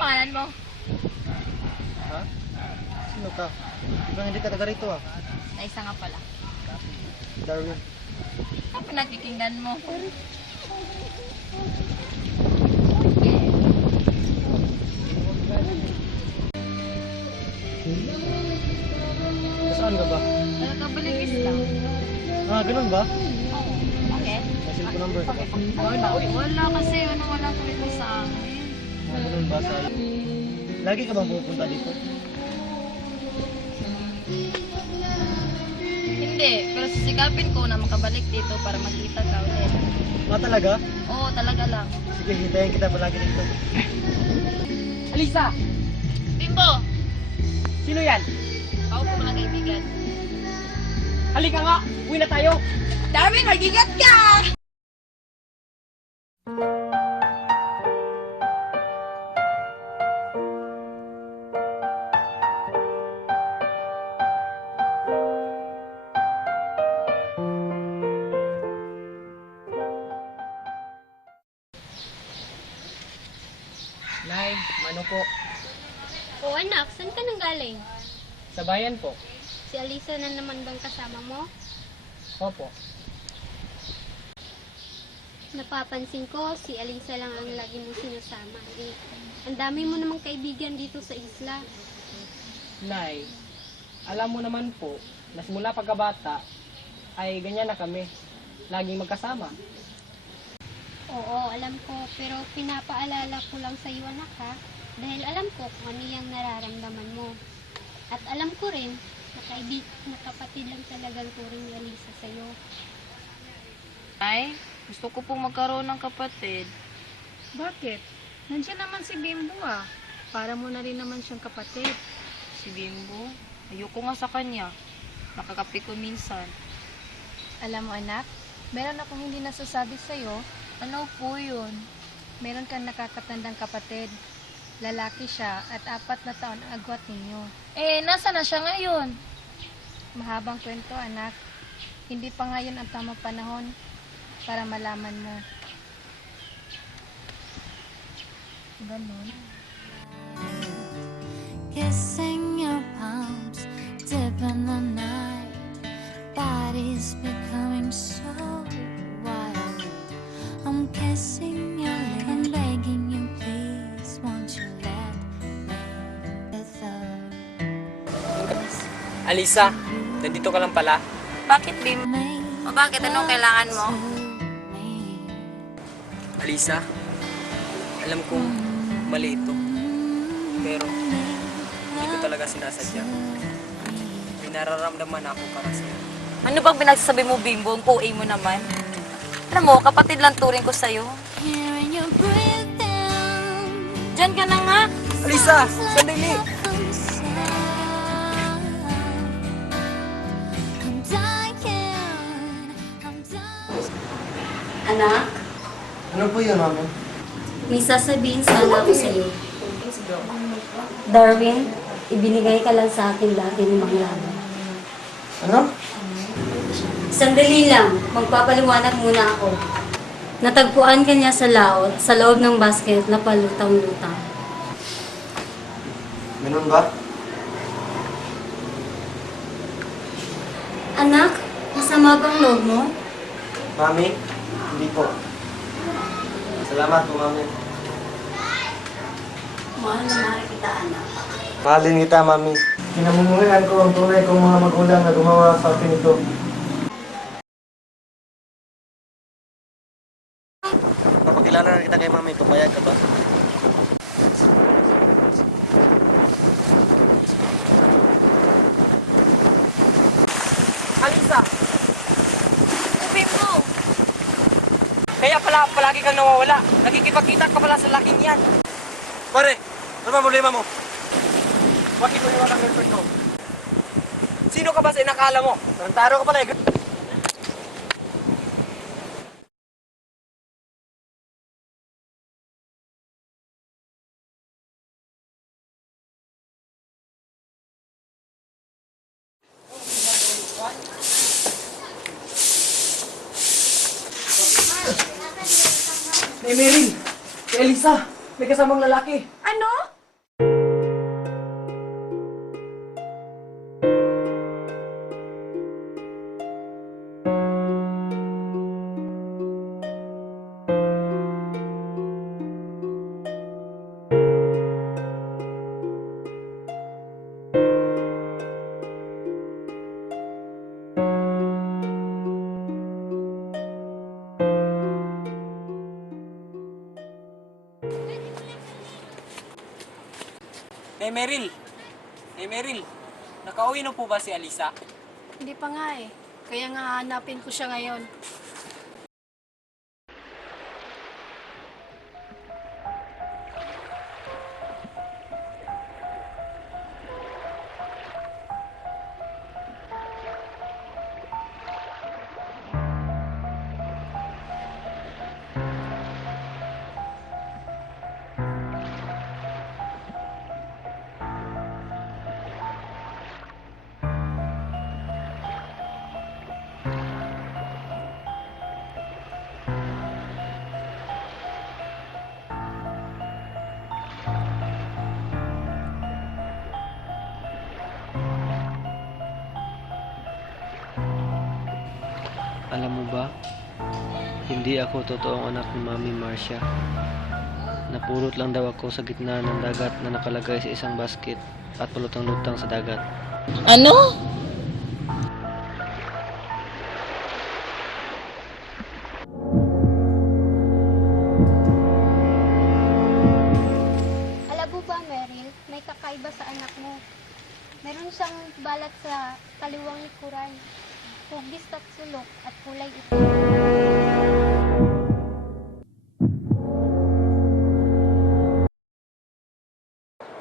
pangalan mo? Ha? Sino ka? Ibang hindi ka taga rito ah. Naisa nga pala. Darwin. Ano pinakikinggan mo? Saan ka ba? Nagkabiligis lang. Ah, ganun ba? Oo. Bakit? May cellphone number ka ba? Wala kasi wala ko rin sa amin. Ah, ganun ba? Lagi ka bang pupunta dito? Hindi, pero sisigapin ko na makabalik dito para makita ka ulit. Ah, talaga? Oo, talaga lang. Sige, hintayin kita palagi dito. Alisa, Bimbo! sino yan? Ako po mga kaibigan. Halika nga, uwi na tayo. Darwin, magigat ka! Nay, mano po? O anak, saan ka nang galing? Sa bayan po. Si Alisa na naman bang kasama mo? Opo. Napapansin ko, si Alisa lang ang lagi mong sinasama. Ang dami mo namang kaibigan dito sa isla. Nay, alam mo naman po, na simula pagkabata, ay ganyan na kami. Laging magkasama. Oo, alam ko, pero pinapaalala ko lang sa iyo anak ha. Dahil alam ko kung ano yung nararamdaman mo. At alam ko rin, na kapatid lang talagang turing ni Alisa sa iyo. Ay, gusto ko pong magkaroon ng kapatid. Bakit? Nandiyan naman si Bimbo ah. Para mo na rin naman siyang kapatid. Si Bimbo, ayoko nga sa kanya. Nakakapi ko minsan. Alam mo anak, meron akong hindi nasasabi sa'yo. Ano po yun? Meron kang nakakatandang kapatid. Lalaki siya at 4 na taon ang agwat ninyo. Eh, nasa na siya ngayon? Mahabang kwento anak. Hindi pa ngayon ang tamang panahon para malaman mo. Ganon. Kissing your palms, dip in the night. Body's becoming so wild. I'm kissing your lips and begging you, please, won't you let me with Alisa, nandito ka lang pala. Bakit, Bim? O bakit? Anong kailangan mo? Alisa, alam kong mali ito. Pero, hindi ko talaga sinasadya. May nararamdaman ako para sa'yo. Ano bang pinagsasabi mo, Bimbo? Ang OA mo naman. Alam mo, kapatid lang turing ko sa'yo. hearing you breathe down. Diyan ka na nga. Alisa, sandali! I'm dying. I'm dying. Anak, Ano po yun, mama? may sasabihin sana ako sa iyo. Darwin, ibinigay ka lang sa akin dati ni Mang Lalo. Ano? Sandali lang, magpapaliwanag muna ako. Natagpuan ka niya sa laot, sa loob ng basket na palutang-lutang. Ganun ba? Anak, masama bang loob mo? Mami? Hindi po. Salamat po, mami. Mahal na mahal kita, anak. Mahalin kita, mami. Kinamumuhian ko ang tunay kong mga magulang na gumawa sa akin ito. Kapagkilala na kita kay mami, papayag ka ba? Alisa, Bimbo! kaya pala palagi kang nawawala. Nakikipagkita ka pala sa laking yan. Pare, ano ba problema mo? Bakit mo iwan ang girlfriend ko? Sino ka ba sa inakala mo? Tarantaro ka pala eh. Nay Meryl, si Elisa, May kasamang lalaki. Ano? Meryl! Meryl! Nakauwi na po ba si Alisa? Hindi pa nga eh. Kaya nga hanapin ko siya ngayon. Alam mo ba, hindi ako totoong anak ni Mami Marcia. Napulot lang daw ako sa gitna ng dagat na nakalagay sa isang basket at palutang-lutang sa dagat. Ano? Alam mo ba, Meryl, may kakaiba sa anak mo. Meron siyang balat sa kaliwang likuran. Hugis at sulok at kulay itim.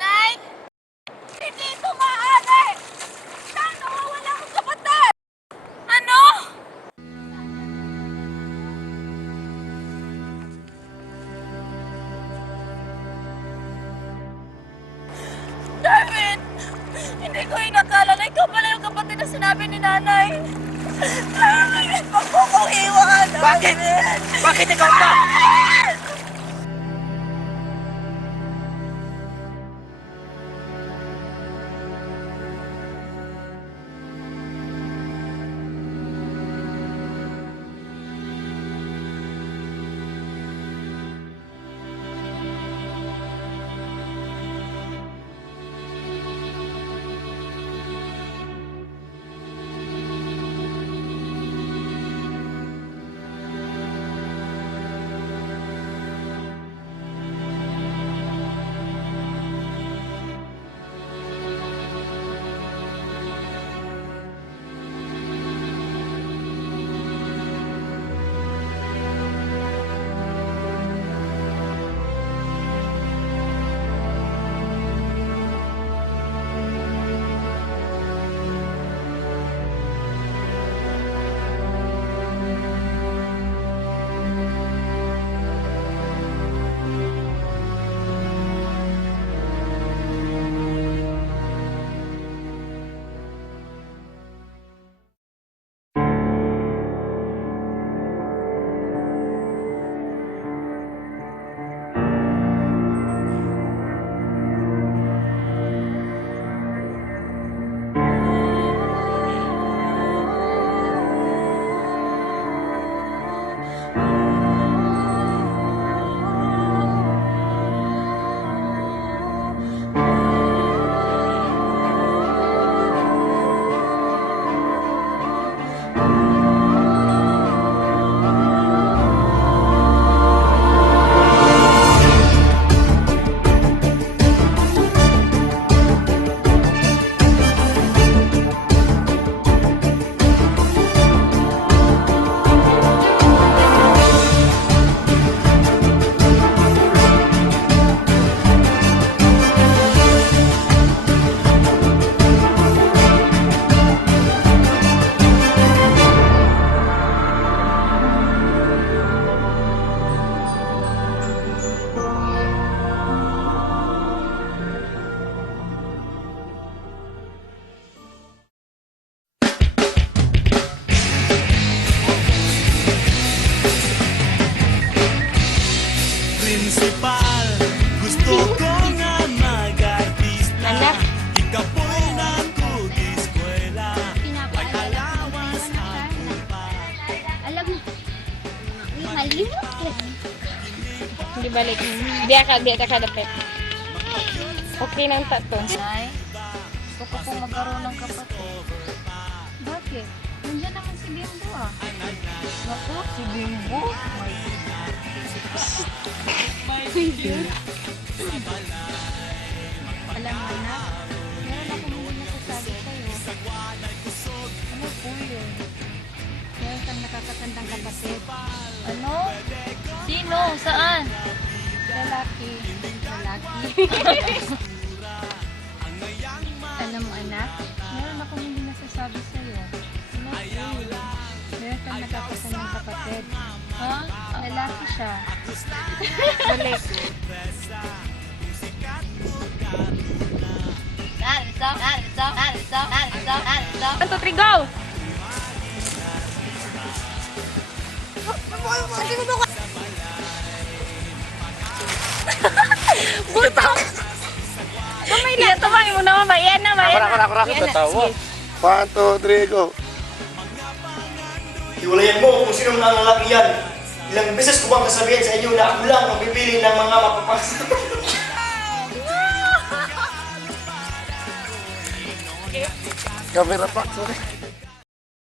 Nay! Hindi ito maaari! Saan nawawala akong kapatid? Ano? Darwin! Hindi ko inakala na ikaw pala yung kapatid na sinabi ni nanay. Darwin! Huwag mo kong iwan! Bakit? Bakit ikaw pa? Hindi balik. Di ka dapit. Okay nang tato. Nay, gusto ko pong magkaroon ng kapatid. Bakit? Nandiyan naman si Bimbo ah. Naku, si Bimbo. Alam mo na, meron akong hindi nasasabi sa'yo. Ano po yun? Meron kang nakakatandang kapatid. Ano? Sino? Saan? Lalaki. Alam mo anak, meron akong hindi nasasabi sa'yo. Ano po yun? Meron kang nakakatandang kapatid. Ha? Lalaki siya. Balik. One, two, three, go! Iya, tumangin mo naman. Yan na, yan na. Yan na. Sige. 1, 2, 3, go! Hiwalayan mo kung sino ang lalaki yan. Ilang beses ko bang kasabihin sa inyo na ako lang ang pipili ng mga mapapasok. Camera pa, sorry.